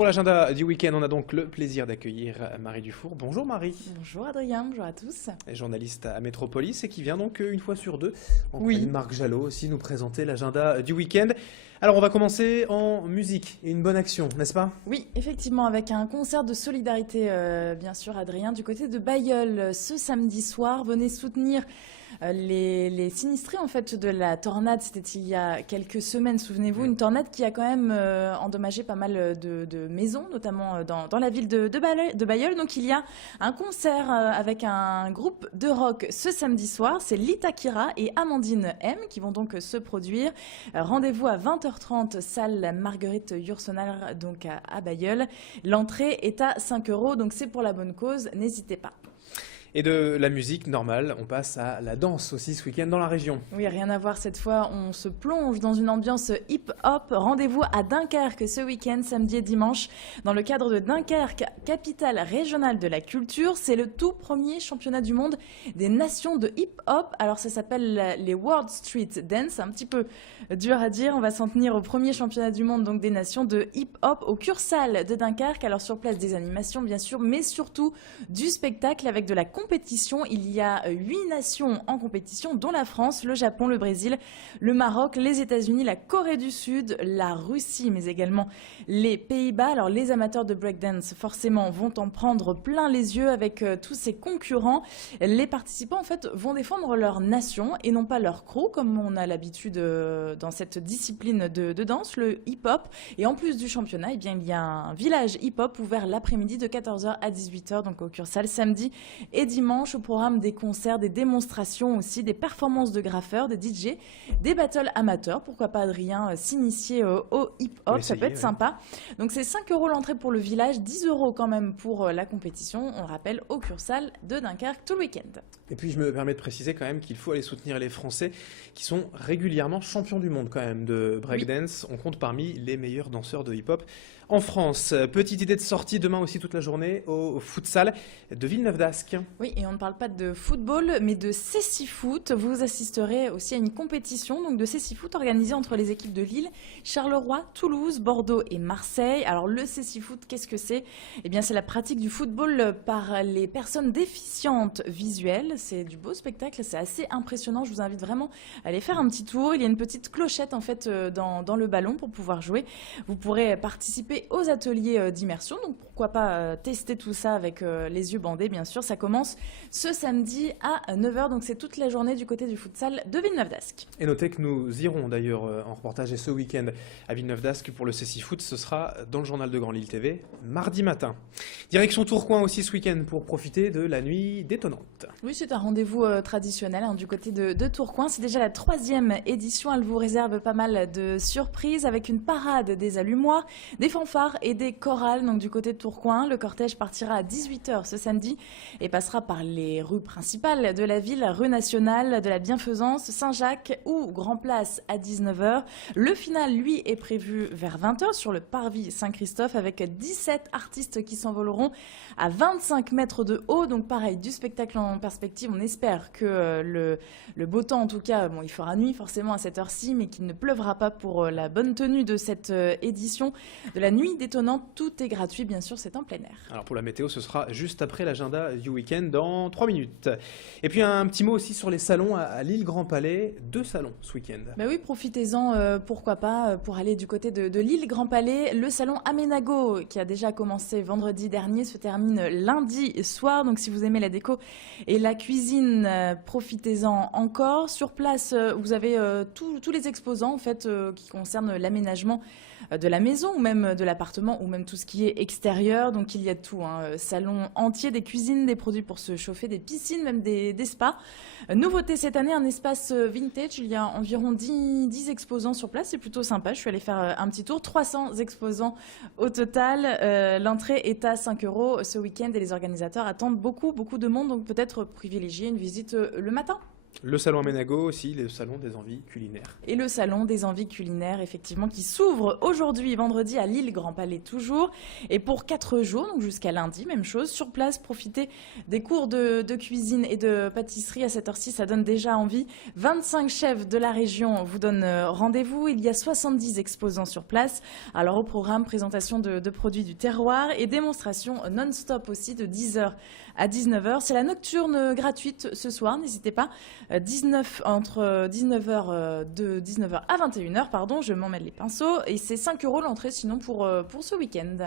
Pour l'agenda du week-end, on a donc le plaisir d'accueillir Marie Dufour. Bonjour Marie. Bonjour Adrien, bonjour à tous. Journaliste à Métropolis et qui vient donc une fois sur deux, en Oui. compagnie de Marc Jalot aussi, nous présenter l'agenda du week-end. Alors on va commencer en musique et une bonne action, n'est-ce pas? Oui, effectivement, avec un concert de solidarité, bien sûr Adrien, du côté de Bailleul, ce samedi soir. Venez soutenir les sinistrés en fait de la tornade. C'était il y a quelques semaines, souvenez-vous, une tornade qui a quand même endommagé pas mal de maisons, notamment dans la ville de Bailleul. Donc il y a un concert avec un groupe de rock ce samedi soir. C'est Lita Kira et Amandine M qui vont donc se produire. Rendez-vous à 20h30, salle Marguerite Yourcenar, donc à Bailleul. L'entrée est à 5 €, donc c'est pour la bonne cause, n'hésitez pas. Et de la musique normale, on passe à la danse aussi ce week-end dans la région. Oui, rien à voir cette fois, on se plonge dans une ambiance hip-hop. Rendez-vous à Dunkerque ce week-end, samedi et dimanche, dans le cadre de Dunkerque, capitale régionale de la culture. C'est le tout premier championnat du monde des nations de hip-hop. Alors ça s'appelle les World Street Dance, un petit peu dur à dire. On va s'en tenir au premier championnat du monde donc des nations de hip-hop au Cursal de Dunkerque. Alors sur place des animations bien sûr, mais surtout du spectacle avec de la compétition. Il y a 8 nations en compétition, dont la France, le Japon, le Brésil, le Maroc, les États-Unis, la Corée du Sud, la Russie, mais également les Pays-Bas. Alors les amateurs de breakdance, forcément, vont en prendre plein les yeux avec tous ces concurrents. Les participants, en fait, vont défendre leur nation et non pas leur crew, comme on a l'habitude dans cette discipline de danse, le hip-hop. Et en plus du championnat, eh bien, il y a un village hip-hop ouvert l'après-midi de 14h à 18h, donc au Cursal, samedi et dimanche. Au programme des concerts, des démonstrations aussi, des performances de graffeurs, des DJ, des battles amateurs. Pourquoi pas Adrien s'initier au hip-hop, ça peut être sympa. Donc c'est 5 € l'entrée pour le village, 10 € quand même pour la compétition. On le rappelle, au Cursal de Dunkerque tout le week-end. Et puis je me permets de préciser quand même qu'il faut aller soutenir les Français qui sont régulièrement champions du monde quand même de breakdance. Oui. On compte parmi les meilleurs danseurs de hip-hop en France. Petite idée de sortie demain aussi toute la journée au futsal de Villeneuve-d'Ascq. Oui, et on ne parle pas de football, mais de cécifoot. Vous assisterez aussi à une compétition donc de cécifoot organisée entre les équipes de Lille, Charleroi, Toulouse, Bordeaux et Marseille. Alors le cécifoot, qu'est-ce que c'est? Eh bien, c'est la pratique du football par les personnes déficientes visuelles. C'est du beau spectacle, c'est assez impressionnant. Je vous invite vraiment à aller faire un petit tour. Il y a une petite clochette en fait dans le ballon pour pouvoir jouer. Vous pourrez participer aux ateliers d'immersion, donc pourquoi pas tester tout ça avec les yeux bandés, bien sûr. Ça commence ce samedi à 9h, donc c'est toute la journée du côté du futsal de Villeneuve-d'Ascq. Et notez que nous irons d'ailleurs en reportage et ce week-end à Villeneuve-d'Ascq pour le Cécifoot. Ce sera dans le journal de Grand Lille TV mardi matin. Direction Tourcoing aussi ce week-end pour profiter de la nuit détonnante. Oui, c'est un rendez-vous traditionnel du côté de Tourcoing. C'est déjà la 3e édition. Elle vous réserve pas mal de surprises avec une parade des allumoirs, des fanfares et des chorales. Donc du côté de Tourcoing, le cortège partira à 18h ce samedi et passera par les rues principales de la ville, rue nationale de la Bienfaisance, Saint-Jacques ou Grand Place à 19h. Le final, lui, est prévu vers 20h sur le parvis Saint-Christophe avec 17 artistes qui s'envoleront à 25 mètres de haut. Donc pareil, du spectacle en perspective. On espère que le beau temps, en tout cas, bon, il fera nuit forcément à cette heure-ci, mais qu'il ne pleuvra pas pour la bonne tenue de cette édition de la nuit détonnante. Tout est gratuit, bien sûr, c'est en plein air. Alors pour la météo, ce sera juste après l'agenda du week-end dans 3 minutes. Et puis un petit mot aussi sur les salons à Lille Grand Palais. 2 salons ce week-end. Bah oui, profitez-en, pourquoi pas, pour aller du côté de Lille Grand Palais. Le salon Aménago, qui a déjà commencé vendredi dernier, se termine lundi soir. Donc si vous aimez la déco et la cuisine, profitez-en encore. Sur place, vous avez tous les exposants en fait, qui concernent l'aménagement de la maison ou même de l'appartement ou même tout ce qui est extérieur. Donc il y a tout, salon entier, des cuisines, des produits pour se chauffer, des piscines, même des spas. Nouveauté cette année, un espace vintage. Il y a environ 10 exposants sur place, c'est plutôt sympa. Je suis allée faire un petit tour, 300 exposants au total. L'entrée est à 5 € ce week-end et les organisateurs attendent beaucoup de monde, donc peut-être privilégier une visite le matin. Le salon Amenago aussi, le salon des envies culinaires. Et le salon des envies culinaires, effectivement, qui s'ouvre aujourd'hui, vendredi, à Lille, Grand Palais toujours. Et pour 4 jours, donc jusqu'à lundi, même chose. Sur place, profitez des cours de cuisine et de pâtisserie. À cette heure-ci, ça donne déjà envie. 25 chefs de la région vous donnent rendez-vous. Il y a 70 exposants sur place. Alors au programme, présentation de produits du terroir et démonstration non-stop aussi de 10h à 19h. C'est la nocturne gratuite ce soir, n'hésitez pas. Entre 19h à 21h, pardon, je m'en mêle les pinceaux. Et c'est 5 € l'entrée sinon pour ce week-end.